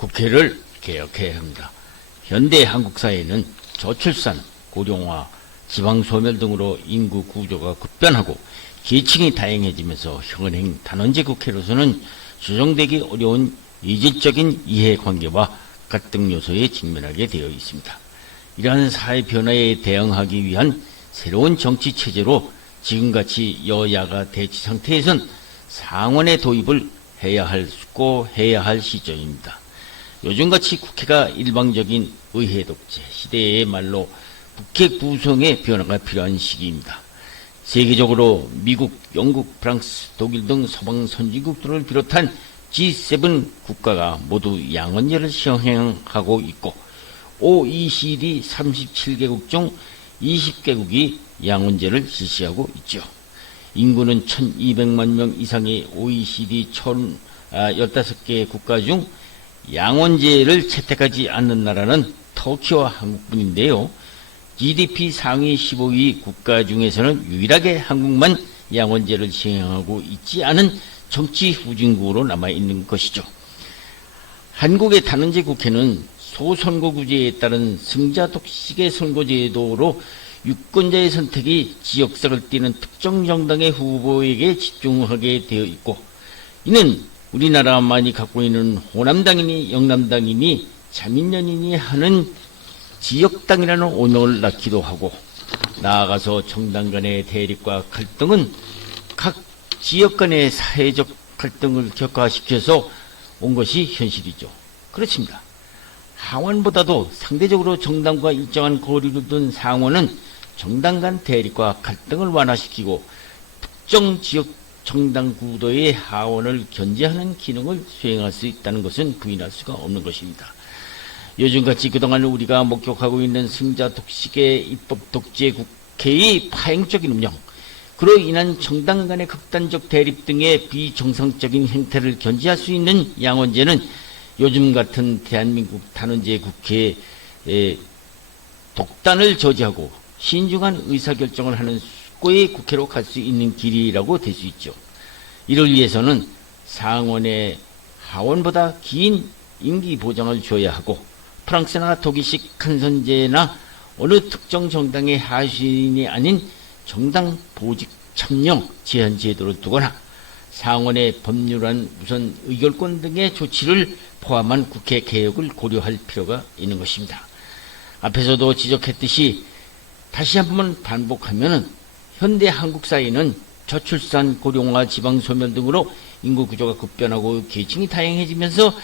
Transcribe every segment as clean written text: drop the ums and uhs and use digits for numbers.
국회를 개혁해야 합니다. 현대 한국 사회는 저출산, 고령화, 지방소멸 등으로 인구 구조가 급변하고 계층이 다양해지면서 현행 단원제 국회로서는 조정되기 어려운 이질적인 이해관계와 갈등 요소에 직면하게 되어 있습니다. 이러한 사회 변화에 대응하기 위한 새로운 정치 체제로 지금같이 여야가 대치 상태에선 상원의 도입을 해야 할 시점입니다. 요즘같이 국회가 일방적인 의회 독재 시대의 말로 국회 구성의 변화가 필요한 시기입니다. 세계적으로 미국, 영국, 프랑스, 독일 등 서방 선진국들을 비롯한 G7 국가가 모두 양원제를 시행하고 있고 OECD 37개국 중 20개국이 양원제를 실시하고 있죠. 인구는 1200만 명 이상의 OECD 15개 국가 중 양원제를 채택하지 않는 나라는 터키와 한국뿐인데요. GDP 상위 15위 국가 중에서는 유일하게 한국만 양원제를 시행하고 있지 않은 정치 후진국으로 남아있는 것이죠. 한국의 단원제 국회는 소선거구제에 따른 승자독식의 선거제도로 유권자의 선택이 지역색을 띠는 특정 정당의 후보에게 집중하게 되어 있고, 이는 우리나라만이 갖고 있는 호남당이니 영남당이니 자민련이니 하는 지역당이라는 오명을 낳기도 하고, 나아가서 정당 간의 대립과 갈등은 각 지역 간의 사회적 갈등을 격화시켜서 온 것이 현실이죠. 그렇습니다. 하원보다도 상대적으로 정당과 일정한 거리를 둔 상원은 정당 간 대립과 갈등을 완화시키고 특정 지역 정당 구도의 하원을 견제하는 기능을 수행할 수 있다는 것은 부인할 수가 없는 것입니다. 요즘같이 그동안 우리가 목격하고 있는 승자 독식의 입법 독재 국회의 파행적인 운영, 그로 인한 정당 간의 극단적 대립 등의 비정상적인 행태를 견제할 수 있는 양원제는 요즘 같은 대한민국 단원제 국회의 독단을 저지하고 신중한 의사결정을 하는 수고의 국회로 갈 수 있는 길이라고 될 수 있죠. 이를 위해서는 상원의 하원보다 긴 임기 보장을 줘야 하고, 프랑스나 독일식 간선제나 어느 특정 정당의 하수인이 아닌 정당 보직 참여 제한 제도를 두거나 상원의 법률안 우선 의결권 등의 조치를 포함한 국회 개혁을 고려할 필요가 있는 것입니다. 앞에서도 지적했듯이 다시 한번 반복하면은 현대 한국 사회는 저출산, 고령화, 지방소멸 등으로 인구 구조가 급변하고 계층이 다양해지면서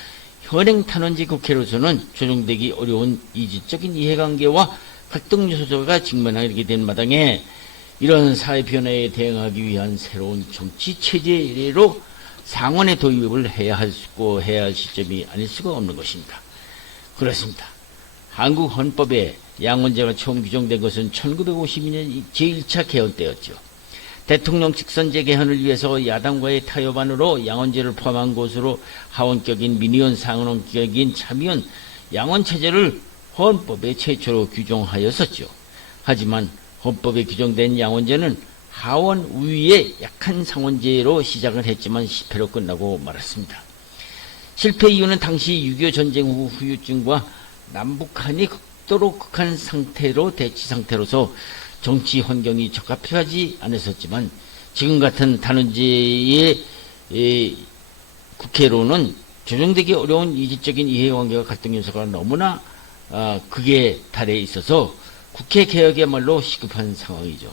현행 탄원제 국회로서는 조정되기 어려운 이질적인 이해관계와 갈등 요소가 직면하게 된 마당에 이런 사회 변화에 대응하기 위한 새로운 정치 체제로 상원의 도입을 해야 할 시점이 아닐 수가 없는 것입니다. 그렇습니다. 한국 헌법에 양원제가 처음 규정된 것은 1952년 제1차 개헌 때였죠. 대통령 직선제 개헌을 위해서 야당과의 타협안으로 양원제를 포함한 것으로 하원격인 민의원, 상원격인 참의원 양원체제를 헌법에 최초로 규정하였었죠. 하지만 헌법에 규정된 양원제는 하원 우위의 약한 상원제로 시작을 했지만 실패로 끝나고 말았습니다. 실패 이유는 당시 6.25 전쟁 후 후유증과 남북한이 극도로 극한 상태로 대치 상태로서 정치 환경이 적합하지 않았었지만, 지금 같은 단원제의 국회로는 조정되기 어려운 이질적인 이해관계와 갈등 요소가 너무나 극에 달해 있어서 국회 개혁이야말로 시급한 상황이죠.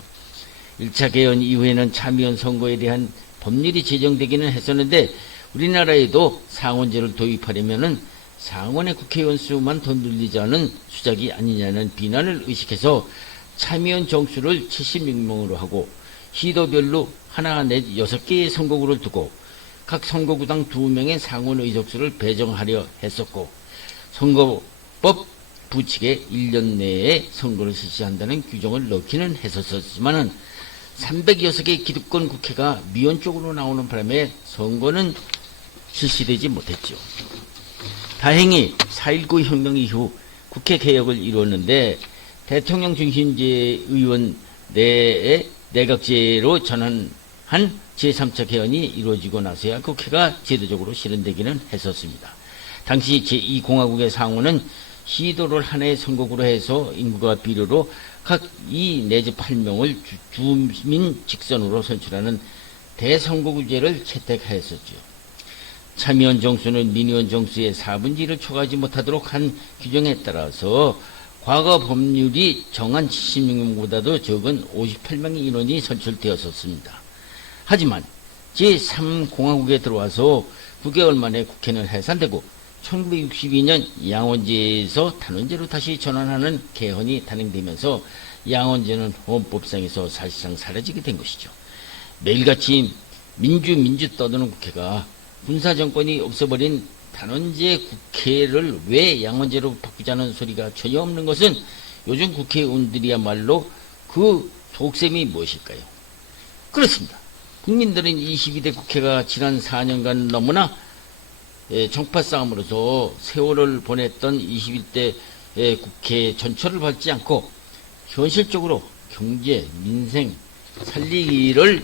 1차 개헌 이후에는 참의원 선거에 대한 법률이 제정되기는 했었는데, 우리나라에도 상원제를 도입하려면은 상원의 국회의원 수만 더 늘리자는 수작이 아니냐는 비난을 의식해서 참의원 정수를 76명으로 하고 시도별로 하나 내 6개의 선거구를 두고 각 선거구당 2명의 상원 의석수를 배정하려 했었고, 선거법 부칙에 1년 내에 선거를 실시한다는 규정을 넣기는 했었지만은 306의 기득권 국회가 미원 쪽으로 나오는 바람에 선거는 실시되지 못했죠. 다행히 4.19 혁명 이후 국회 개혁을 이루었는데, 대통령 중심제 의원 내에 내각제로 전환한 제3차 개헌이 이루어지고 나서야 국회가 제도적으로 실현되기는 했었습니다. 당시 제2공화국의 상원은 시도를 하나의 선거구로 해서 인구가 비례로 각 2 내지 8명을 주민 직선으로 선출하는 대선거구제를 채택하였었죠. 참의원 정수는 민의원 정수의 4분의 1을 초과하지 못하도록 한 규정에 따라서 과거 법률이 정한 76명보다도 적은 58명의 인원이 선출되었었습니다. 하지만 제3공화국에 들어와서 9개월 만에 국회는 해산되고 1962년 양원제에서 단원제로 다시 전환하는 개헌이 단행되면서 양원제는 헌법상에서 사실상 사라지게 된 것이죠. 매일같이 민주 떠드는 국회가 군사정권이 없애버린 단원제 국회를 왜 양원제로 바꾸자는 소리가 전혀 없는 것은 요즘 국회의원들이야말로 그 속셈이 무엇일까요? 그렇습니다. 국민들은 22대 국회가 지난 4년간 너무나 정파 싸움으로서 세월을 보냈던 21대 국회 전철을 밟지 않고 현실적으로 경제, 민생 살리기를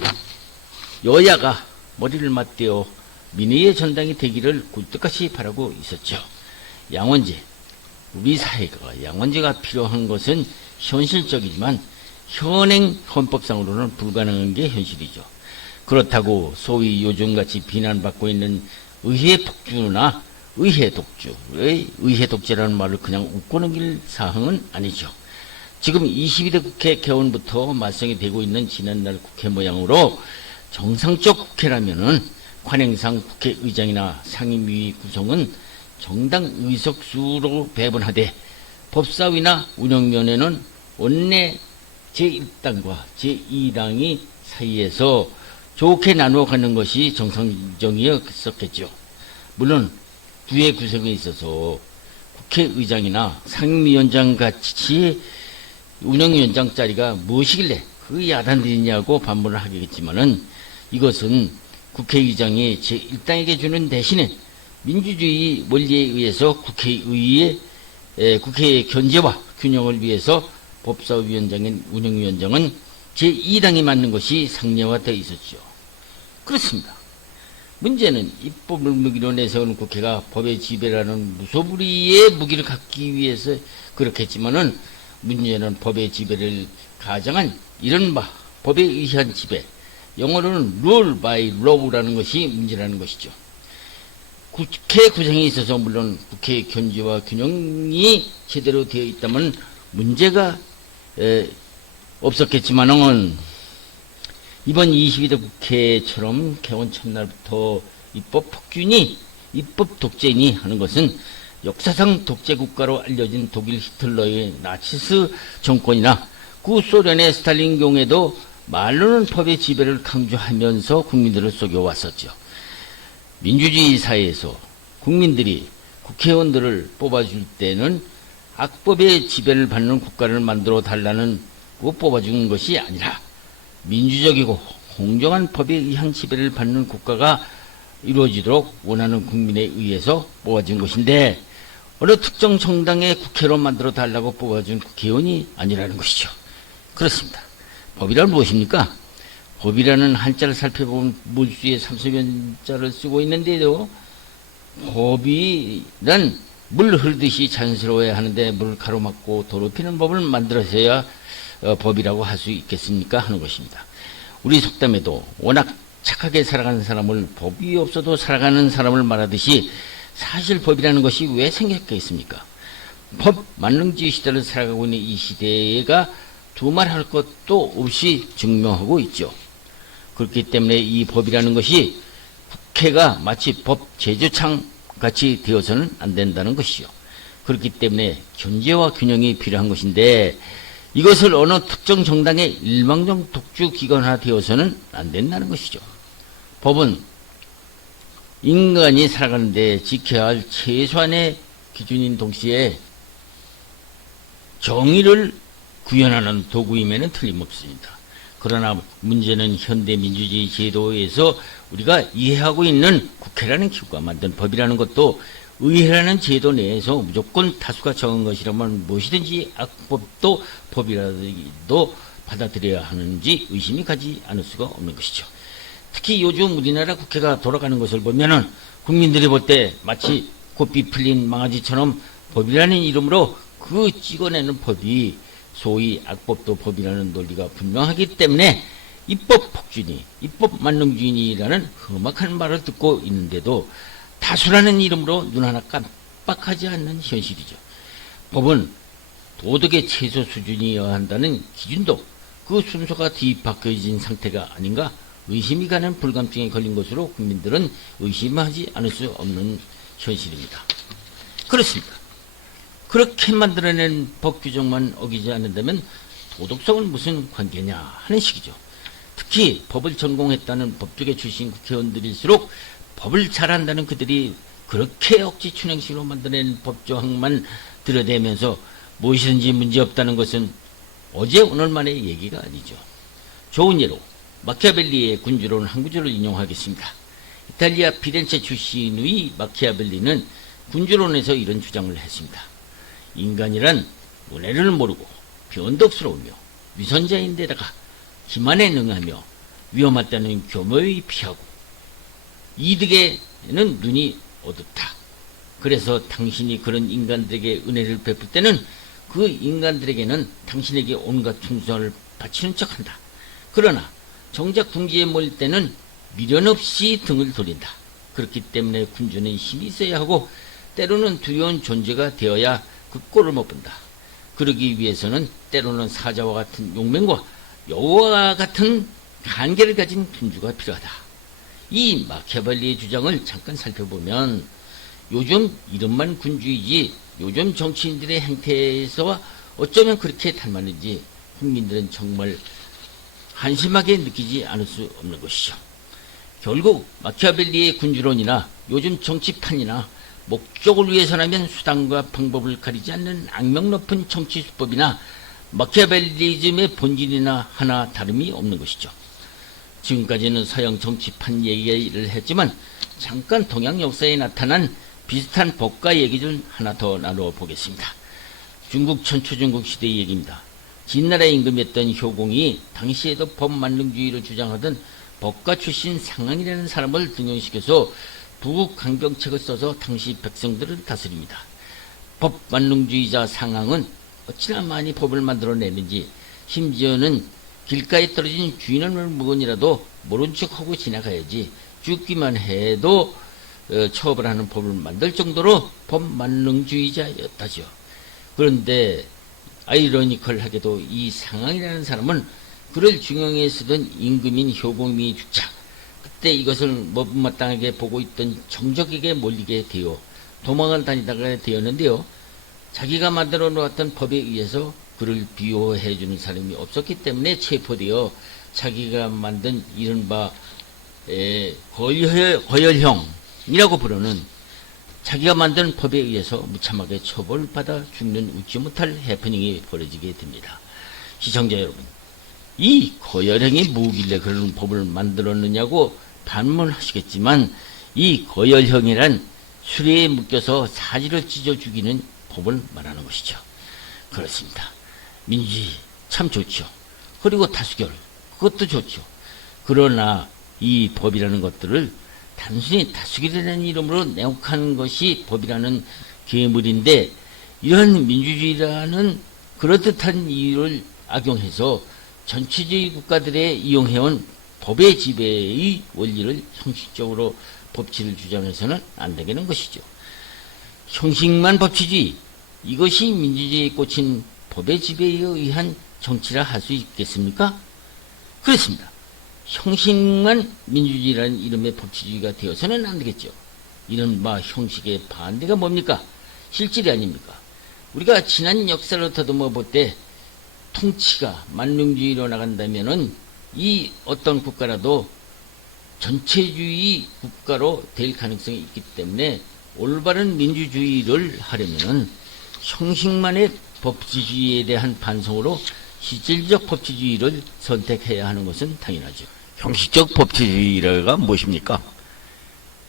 여야가 머리를 맞대어 민의의 전당이 되기를 굴뚝같이 바라고 있었죠. 양원제, 우리 사회가 양원제가 필요한 것은 현실적이지만 현행 헌법상으로는 불가능한 게 현실이죠. 그렇다고 소위 요즘같이 비난받고 있는 의회 폭주나 의회 독주, 의회 독재라는 말을 그냥 웃고 넘길 사항은 아니죠. 지금 22대 국회 개원부터 말썽이 되고 있는 지난날 국회 모양으로 정상적 국회라면은 관행상 국회의장이나 상임위 구성은 정당 의석수로 배분하되 법사위나 운영위원회는 원내 제1당과 제2당이 사이에서 좋게 나누어 가는 것이 정상적이었겠죠. 물론 부의 구성에 있어서 국회의장이나 상임위원장 같이 운영위원장 자리가 무엇이길래 그 야단들이냐고 반문을 하겠지만은 이것은 국회의장이 제1당에게 주는 대신에 민주주의 원리에 의해서 국회의 견제와 균형을 위해서 법사위원장인 운영위원장은 제2당이 맡는 것이 상례화되어 있었죠. 그렇습니다. 문제는 입법을 무기로 내세우는 국회가 법의 지배라는 무소불위의 무기를 갖기 위해서 그렇겠지만은 문제는 법의 지배를 가정한 이른바 법에 의한 지배, 영어로는 rule by law라는 것이 문제라는 것이죠. 국회 구성에 있어서 물론 국회 견제와 균형이 제대로 되어 있다면 문제가 없었겠지만은 이번 22대 국회처럼 개원 첫날부터 입법 폭균이 입법 독재니 하는 것은 역사상 독재 국가로 알려진 독일 히틀러의 나치스 정권이나 구소련의 스탈린 경우에도 말로는 법의 지배를 강조하면서 국민들을 속여왔었죠. 민주주의 사회에서 국민들이 국회의원들을 뽑아줄 때는 악법의 지배를 받는 국가를 만들어 달라는 뽑아준 것이 아니라 민주적이고 공정한 법에 의한 지배를 받는 국가가 이루어지도록 원하는 국민에 의해서 뽑아준 것인데 어느 특정 정당의 국회로 만들어 달라고 뽑아준 국회의원이 아니라는 것이죠. 그렇습니다. 법이란 무엇입니까? 법이라는 한자를 살펴보면 물수에 삼수변자를 쓰고 있는데도 법이란 물 흐르듯이 자연스러워야 하는데 물을 가로막고 더럽히는 법을 만들어서야 법이라고 할 수 있겠습니까? 하는 것입니다. 우리 속담에도 워낙 착하게 살아가는 사람을 법이 없어도 살아가는 사람을 말하듯이 사실 법이라는 것이 왜 생겼겠습니까? 법 만능주의 시대를 살아가고 있는 이 시대가 두말할 것도 없이 증명하고 있죠. 그렇기 때문에 이 법이라는 것이 국회가 마치 법 제조창 같이 되어서는 안 된다는 것이죠. 그렇기 때문에 견제와 균형이 필요한 것인데 이것을 어느 특정 정당의 일방적 독주 기관화 되어서는 안 된다는 것이죠. 법은 인간이 살아가는데 지켜야 할 최소한의 기준인 동시에 정의를 구현하는 도구임에는 틀림없습니다. 그러나 문제는 현대 민주주의 제도에서 우리가 이해하고 있는 국회라는 기구가 만든 법이라는 것도 의회라는 제도 내에서 무조건 다수가 정한 것이라면 무엇이든지 악법도 법이라도 받아들여야 하는지 의심이 가지 않을 수가 없는 것이죠. 특히 요즘 우리나라 국회가 돌아가는 것을 보면은 국민들이 볼 때 마치 고삐 풀린 망아지처럼 법이라는 이름으로 그 찍어내는 법이 소위 악법도 법이라는 논리가 분명하기 때문에 입법 폭주니, 입법 만능주의라는 험악한 말을 듣고 있는데도 다수라는 이름으로 눈 하나 깜빡하지 않는 현실이죠. 법은 도덕의 최소 수준이어야 한다는 기준도 그 순서가 뒤바뀌어진 상태가 아닌가 의심이 가는 불감증에 걸린 것으로 국민들은 의심하지 않을 수 없는 현실입니다. 그렇습니다. 그렇게 만들어낸 법 규정만 어기지 않는다면 도덕성은 무슨 관계냐 하는 식이죠. 특히 법을 전공했다는 법조계 출신 국회의원들일수록 법을 잘한다는 그들이 그렇게 억지 춘행식으로 만들어낸 법조항만 들여대면서 무엇이든지 문제없다는 것은 어제 오늘만의 얘기가 아니죠. 좋은 예로 마키아벨리의 군주론 한 구절을 인용하겠습니다. 이탈리아 피렌체 출신의 마키아벨리는 군주론에서 이런 주장을 했습니다. 인간이란 은혜를 모르고 변덕스러우며 위선자인데다가 기만에 능하며 위험할 때는 교묘히 피하고 이득에는 눈이 어둡다. 그래서 당신이 그런 인간들에게 은혜를 베풀 때는 그 인간들에게는 당신에게 온갖 충성을 바치는 척한다. 그러나 정작 궁지에 몰릴 때는 미련 없이 등을 돌린다. 그렇기 때문에 군주는 힘이 있어야 하고 때로는 두려운 존재가 되어야 그 꼴을 못 본다. 그러기 위해서는 때로는 사자와 같은 용맹과 여호와와 같은 한계를 가진 군주가 필요하다. 이 마키아벨리의 주장을 잠깐 살펴보면 요즘 이름만 군주이지 요즘 정치인들의 행태에서 어쩌면 그렇게 닮았는지 국민들은 정말 한심하게 느끼지 않을 수 없는 것이죠. 결국 마키아벨리의 군주론이나 요즘 정치판이나 목적을 위해서라면 수단과 방법을 가리지 않는 악명 높은 정치 수법이나 마키아벨리즘의 본질이나 하나 다름이 없는 것이죠. 지금까지는 서양 정치판 얘기를 했지만 잠깐 동양 역사에 나타난 비슷한 법과 얘기 좀 하나 더 나눠보겠습니다. 중국 천초중국 시대의 얘기입니다. 진나라의 임금이었던 효공이 당시에도 법만능주의를 주장하던 법가 출신 상황이라는 사람을 등용시켜서 부강병책을 써서 당시 백성들을 다스립니다. 법만능주의자 상황은 어찌나 많이 법을 만들어내는지 심지어는 길가에 떨어진 쥐나물 물건이라도 모른 척하고 지나가야지 죽기만 해도 처벌하는 법을 만들 정도로 법만능주의자였다죠. 그런데 아이러니컬하게도 이 상황이라는 사람은 그를 중용에 쓰던 임금인 효공이 죽자 그때 이것을 못마땅하게 보고 있던 정적에게 몰리게 되어 도망을 다니다가 되었는데요. 자기가 만들어 놓았던 법에 의해서 그를 비호해 주는 사람이 없었기 때문에 체포되어 자기가 만든 이른바 거열형이라고 부르는 자기가 만든 법에 의해서 무참하게 처벌받아 죽는 웃지 못할 해프닝이 벌어지게 됩니다. 시청자 여러분, 이 거열형이 뭐길래 그런 법을 만들었느냐고 반문하시겠지만 이 거열형이란 수레에 묶여서 사지를 찢어 죽이는 법을 말하는 것이죠. 그렇습니다. 민주주의 참 좋죠. 그리고 다수결 그것도 좋죠. 그러나 이 법이라는 것들을 단순히 다수결이라는 이름으로 내혹한 것이 법이라는 괴물인데 이런 민주주의라는 그럴듯한 이유를 악용해서 전체주의 국가들에 이용해온 법의 지배의 원리를 형식적으로 법치를 주장해서는 안 되겠는 것이죠. 형식만 법치주의, 이것이 민주주의에 꽂힌 법의 지배에 의한 정치라 할 수 있겠습니까? 그렇습니다. 형식만 민주주의라는 이름의 법치주의가 되어서는 안 되겠죠. 이른바 형식의 반대가 뭡니까? 실질이 아닙니까? 우리가 지난 역사를 더듬어 볼 때 통치가 만능주의로 나간다면은 이 어떤 국가라도 전체주의 국가로 될 가능성이 있기 때문에 올바른 민주주의를 하려면은 형식만의 법치주의에 대한 반성으로 실질적 법치주의를 선택해야 하는 것은 당연하죠. 형식적 법치주의가 무엇입니까?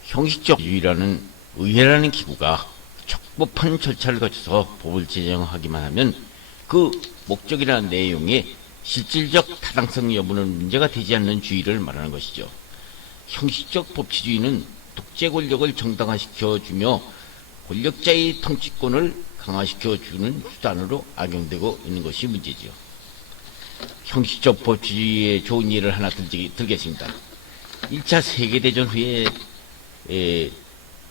형식적주의라는 의회라는 기구가 적법한 절차를 거쳐서 법을 제정하기만 하면 그 목적이나 내용에 실질적 타당성 여부는 문제가 되지 않는 주의를 말하는 것이죠. 형식적 법치주의는 독재 권력을 정당화시켜주며 권력자의 통치권을 강화시켜주는 수단으로 악용되고 있는 것이 문제지요. 형식적 법치주의의 좋은 예를 하나 들겠습니다. 1차 세계대전 후에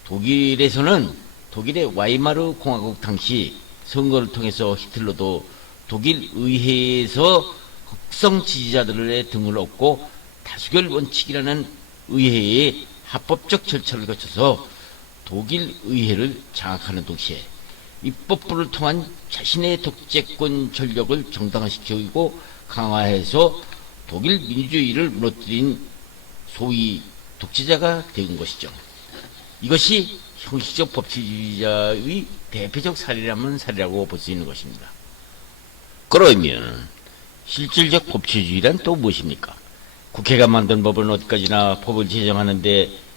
독일에서는 독일의 와이마르 공화국 당시 선거를 통해서 히틀러도 독일 의회에서 흑성 지지자들의 등을 얻고 다수결 원칙이라는 의회의 합법적 절차를 거쳐서 독일 의회를 장악하는 동시에 입법부를 통한 자신의 독재권 전력을 정당화시키고 강화해서 독일 민주주의를 무너뜨린 소위 독재자가 된 것이죠. 이것이 형식적 법치주의자의 대표적 사례라면 사례라고 볼 수 있는 것입니다. 그러면 실질적 법치주의란 또 무엇입니까? 국회가 만든 법은 어디까지나 법을 제정하는데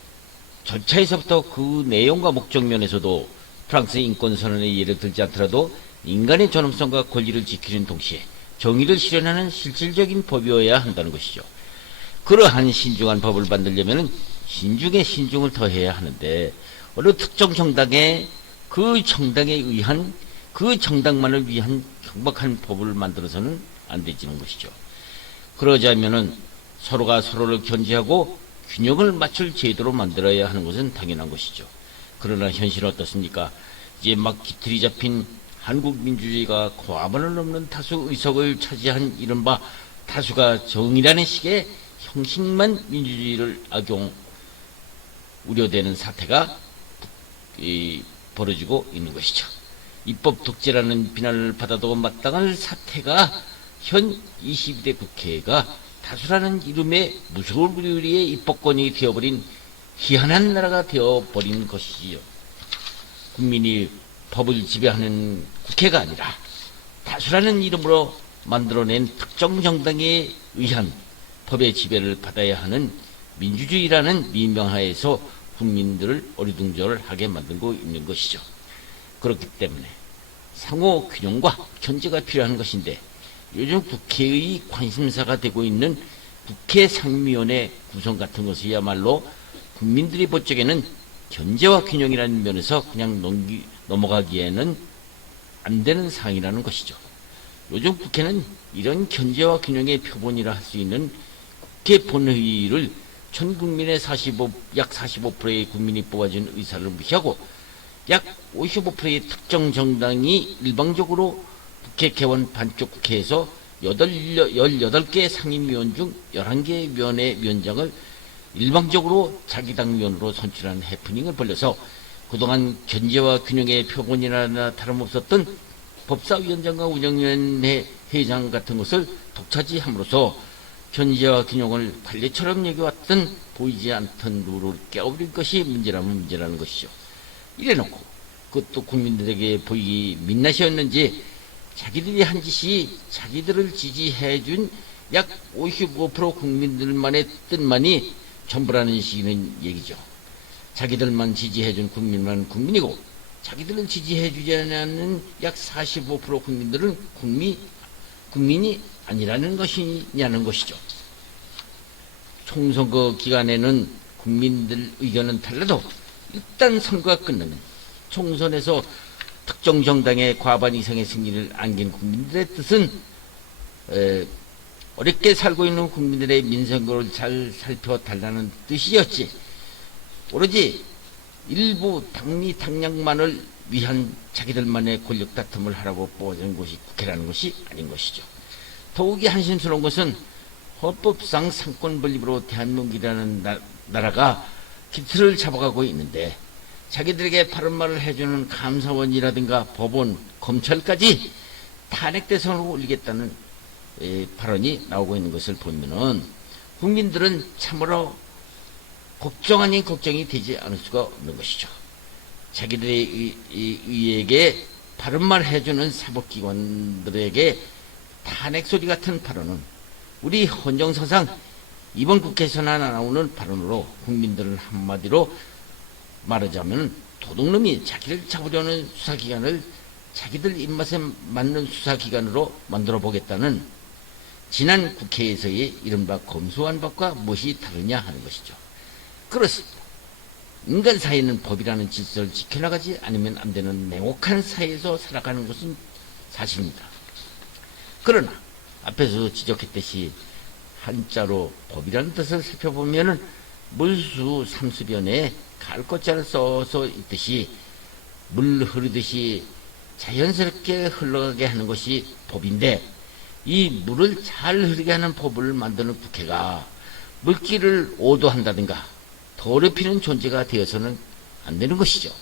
절차에서부터 그 내용과 목적 면에서도 프랑스 인권선언의 예를 들지 않더라도 인간의 존엄성과 권리를 지키는 동시에 정의를 실현하는 실질적인 법이어야 한다는 것이죠. 그러한 신중한 법을 만들려면 신중에 신중을 더해야 하는데 어느 특정 정당에 그 정당에 의한 그 정당만을 위한 경박한 법을 만들어서는 안 되지는 것이죠. 그러자면은 서로가 서로를 견제하고 균형을 맞출 제도로 만들어야 하는 것은 당연한 것이죠. 그러나 현실은 어떻습니까? 이제 막 기틀이 잡힌 한국 민주주의가 과반을 넘는 다수 의석을 차지한 이른바 다수가 정의라는 식의 형식만 민주주의를 우려되는 사태가 벌어지고 있는 것이죠. 입법 독재라는 비난을 받아도 마땅할 사태가 현 22대 국회가 다수라는 이름의 무소불위의 입법권이 되어버린 희한한 나라가 되어버린 것이지요. 국민이 법을 지배하는 국회가 아니라 다수라는 이름으로 만들어낸 특정 정당에 의한 법의 지배를 받아야 하는 민주주의라는 민명하에서 국민들을 어리둥절하게 만들고 있는 것이죠. 그렇기 때문에 상호 균형과 견제가 필요한 것인데 요즘 국회의 관심사가 되고 있는 국회 상임위원회 구성 같은 것이야말로 국민들이 볼 적에는 견제와 균형이라는 면에서 그냥 넘어가기에는 안 되는 사항이라는 것이죠. 요즘 국회는 이런 견제와 균형의 표본이라 할 수 있는 국회 본회의를 전 국민의 약 45%의 국민이 뽑아준 의사를 무시하고 약 55%의 특정 정당이 일방적으로 국회 개원 반쪽 국회에서 18개 상임위원 중 11개 위원회 위원장을 일방적으로 자기 당 위원으로 선출한 해프닝을 벌려서 그동안 견제와 균형의 표본이나 다름없었던 법사위원장과 운영위원회 회장 같은 것을 독차지함으로써 견제와 균형을 관례처럼 여겨왔던 보이지 않던 룰을 깨어버린 것이 문제라면 문제라는 것이죠. 이래놓고 그것도 국민들에게 보이기 민낯이었는지 자기들이 한 짓이 자기들을 지지해준 약 55% 국민들만의 뜻만이 전부라는 식이는 얘기죠. 자기들만 지지해준 국민만 국민이고 자기들을 지지해주지 않는 약 45% 국민들은 국민이 아니라는 것이냐는 것이죠. 총선거 기간에는 국민들 의견은 달라도 일단 선거가 끝나면 총선에서 특정 정당의 과반 이상의 승리를 안긴 국민들의 뜻은 어렵게 살고 있는 국민들의 민생을 잘 살펴달라는 뜻이었지 오로지 일부 당리당략만을 위한 자기들만의 권력 다툼을 하라고 뽑아준 것이 국회라는 것이 아닌 것이죠. 더욱이 한심스러운 것은 헌법상 상권 분립으로 대한민국이라는 나라가 기틀을 잡아가고 있는데 자기들에게 바른 말을 해주는 감사원이라든가 법원, 검찰까지 탄핵 대상으로 올리겠다는 발언이 나오고 있는 것을 보면은 국민들은 참으로 걱정 아닌 걱정이 되지 않을 수가 없는 것이죠. 자기들의 의에게 바른 말 해주는 사법기관들에게 탄핵 소리 같은 발언은 우리 헌정사상 이번 국회에서나 나오는 발언으로 국민들은 한마디로 말하자면 도둑놈이 자기를 잡으려는 수사기관을 자기들 입맛에 맞는 수사기관으로 만들어 보겠다는 지난 국회에서의 이른바 검수완박과 무엇이 다르냐 하는 것이죠. 그렇습니다. 인간 사이는 법이라는 질서를 지켜나가지 않으면 안 되는 냉혹한 사회에서 살아가는 것은 사실입니다. 그러나 앞에서 지적했듯이 한자로 법이라는 뜻을 살펴보면은 물수 삼수변에 갈것자를 써서 있듯이 물 흐르듯이 자연스럽게 흘러가게 하는 것이 법인데, 이 물을 잘 흐르게 하는 법을 만드는 국회가 물길을 오도한다든가 더럽히는 존재가 되어서는 안 되는 것이죠.